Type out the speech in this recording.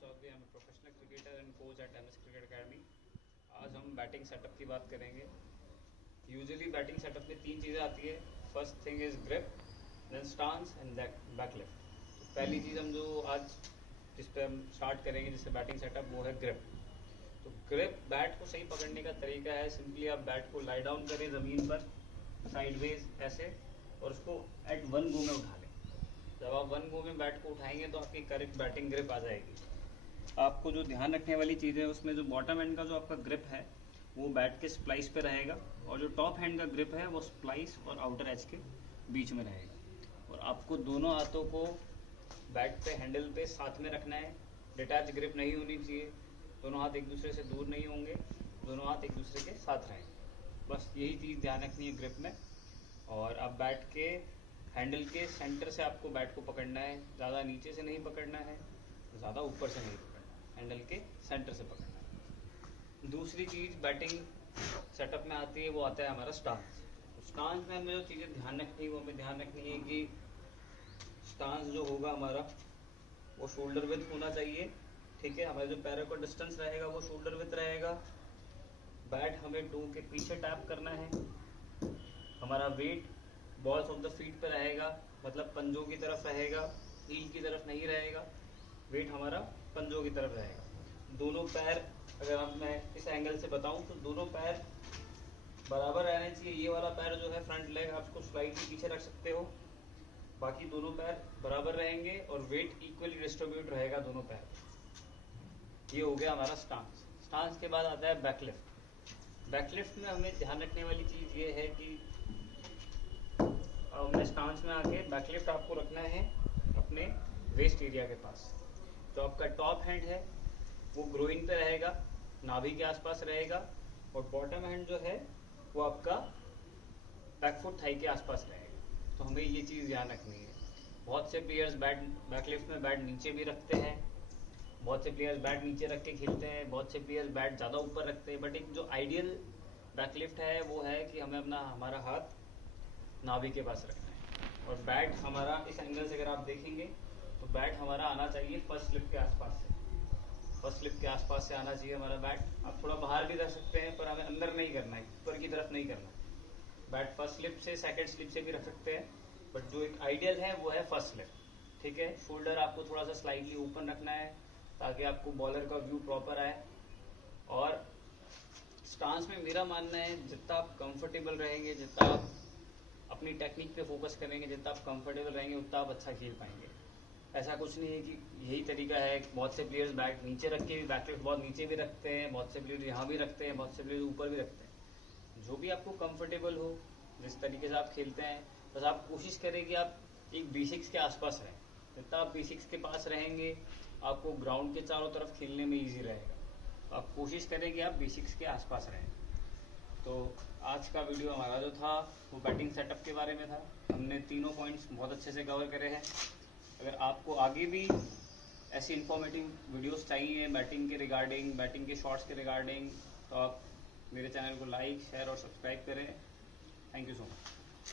Chaudhary, I am professional cricketer and coach at MS cricket academy. आज हम batting setup की बात करेंगे। यूजुअली बैटिंग सेटअप में तीन चीज़ें आती है। First thing is grip, then stance and back lift. तो पहली चीज़ हम जो आज जिस पे हम स्टार्ट करेंगे जिससे बैटिंग सेटअप, वो है ग्रिप। तो ग्रिप, बैट को सही पकड़ने का तरीका है सिंपली आप बैट को लाई डाउन करें ज़मीन पर साइडवेज ऐसे, और उसको एट वन गो में उठा लें। जब आप वन गो में बैट को उठाएंगे तो आपकी करेक्ट बैटिंग ग्रिप आ जाएगी। आपको जो ध्यान रखने वाली चीज़ है उसमें जो बॉटम एंड का जो आपका ग्रिप है वो बैट के स्प्लाइस पे रहेगा, और जो टॉप हैंड का ग्रिप है वो स्प्लाइस और आउटर एज के बीच में रहेगा। और आपको दोनों हाथों को बैट पे हैंडल पे साथ में रखना है। डिटैच ग्रिप नहीं होनी चाहिए, दोनों हाथ एक दूसरे से दूर नहीं होंगे, दोनों हाथ एक दूसरे के साथ रहेंगे। बस यही चीज़ ध्यान रखनी है ग्रिप में। और आप बैट के हैंडल के सेंटर से आपको बैट को पकड़ना है, ज़्यादा नीचे से नहीं पकड़ना है, ज़्यादा ऊपर से नहीं पकड़ना है, हैंडल के सेंटर से पकड़ना है। दूसरी चीज़ बैटिंग सेटअप में आती है, वो आता है हमारा स्टांस। तो स्टांस में हमें जो चीज़ें ध्यान रखनी है वो हमें ध्यान रखनी है कि स्टांस जो होगा हमारा वो शोल्डर विड्थ होना चाहिए। ठीक है, हमारे जो पैरों का डिस्टेंस रहेगा वो शोल्डर विड्थ रहेगा। बैट हमें टो के पीछे टैप करना है। हमारा weight balls of the feet पे रहेगा, मतलब पंजों की तरफ रहेगा, हील की तरफ नहीं रहेगा। वेट हमारा पंजों की तरफ रहेगा। दोनों पैर, अगर आप मैं इस एंगल से बताऊं तो दोनों पैर बराबर रहने चाहिए। ये वाला पैर जो है फ्रंट लेग, आप उसको स्लाइडली पीछे रख सकते हो, बाकी दोनों पैर बराबर रहेंगे और वेट इक्वली डिस्ट्रीब्यूट रहेगा दोनों पैर। ये हो गया हमारा स्टांस। स्टांस के बाद आता है बैकलिफ्ट। बैकलिफ्ट में हमें ध्यान रखने वाली चीज़ ये है कि हमने स्टांस में आके बैकलिफ्ट आपको रखना है अपने वेस्ट एरिया के पास। तो आपका टॉप हैंड है वो ग्रोइन पे रहेगा, नाभि के आसपास रहेगा, और बॉटम हैंड जो है वो आपका बैकफुट थाई के आसपास रहेगा। तो हमें ये चीज़ ध्यान रखनी है। बहुत से प्लेयर्स बैकलिफ्ट में बैट नीचे भी रखते हैं, बहुत से प्लेयर्स बैट नीचे रख के खेलते हैं, बहुत से प्लेयर्स बैट ज़्यादा ऊपर रखते हैं। बट एक जो आइडियल बैकलिफ्ट है वो है कि हमें हमारा हाथ नाभि के पास रखना है, और बैट हमारा इस एंगल से अगर आप देखेंगे तो बैट हमारा आना चाहिए फर्स्ट स्लिप के आसपास से। फर्स्ट स्लिप के आसपास से आना चाहिए हमारा बैट। आप थोड़ा बाहर भी रह सकते हैं पर हमें अंदर नहीं करना है, ऊपर की तरफ नहीं करना। बैट फर्स्ट स्लिप से सेकंड स्लिप से भी रख सकते हैं, बट जो एक आइडियल है वो है फर्स्ट स्लिप। ठीक है, शोल्डर आपको थोड़ा सा स्लाइटली ओपन रखना है ताकि आपको बॉलर का व्यू प्रॉपर आए। और स्टांस में मेरा मानना है जितना आप कंफर्टेबल रहेंगे, जितना आप अपनी टेक्निक पे फोकस करेंगे, जितना आप कंफर्टेबल रहेंगे उतना आप अच्छा खेल पाएंगे। ऐसा कुछ नहीं है कि यही तरीका है। बहुत से प्लेयर्स बैट नीचे रख के भी बैकलिफ्ट बहुत नीचे भी रखते हैं, बहुत से प्लेयर यहाँ भी रखते हैं, बहुत से प्लेयर ऊपर भी रखते हैं। जो भी आपको कंफर्टेबल हो, जिस तरीके से आप खेलते हैं, बस आप कोशिश करें कि आप एक बेसिक्स के आसपास रहें। जितना आप बेसिक्स के पास रहेंगे आपको ग्राउंड के चारों तरफ खेलने में ईजी रहेगा। आप कोशिश करें कि आप बेसिक्स के आसपास रहें। तो आज का वीडियो हमारा जो था वो बैटिंग सेटअप के बारे में था। हमने तीनों पॉइंट्स बहुत अच्छे से कवर करे हैं। अगर आपको आगे भी ऐसी इंफॉर्मेटिव वीडियोस चाहिए बैटिंग के रिगार्डिंग, बैटिंग के शॉट्स के रिगार्डिंग, तो आप मेरे चैनल को लाइक, शेयर और सब्सक्राइब करें। Thank you so much.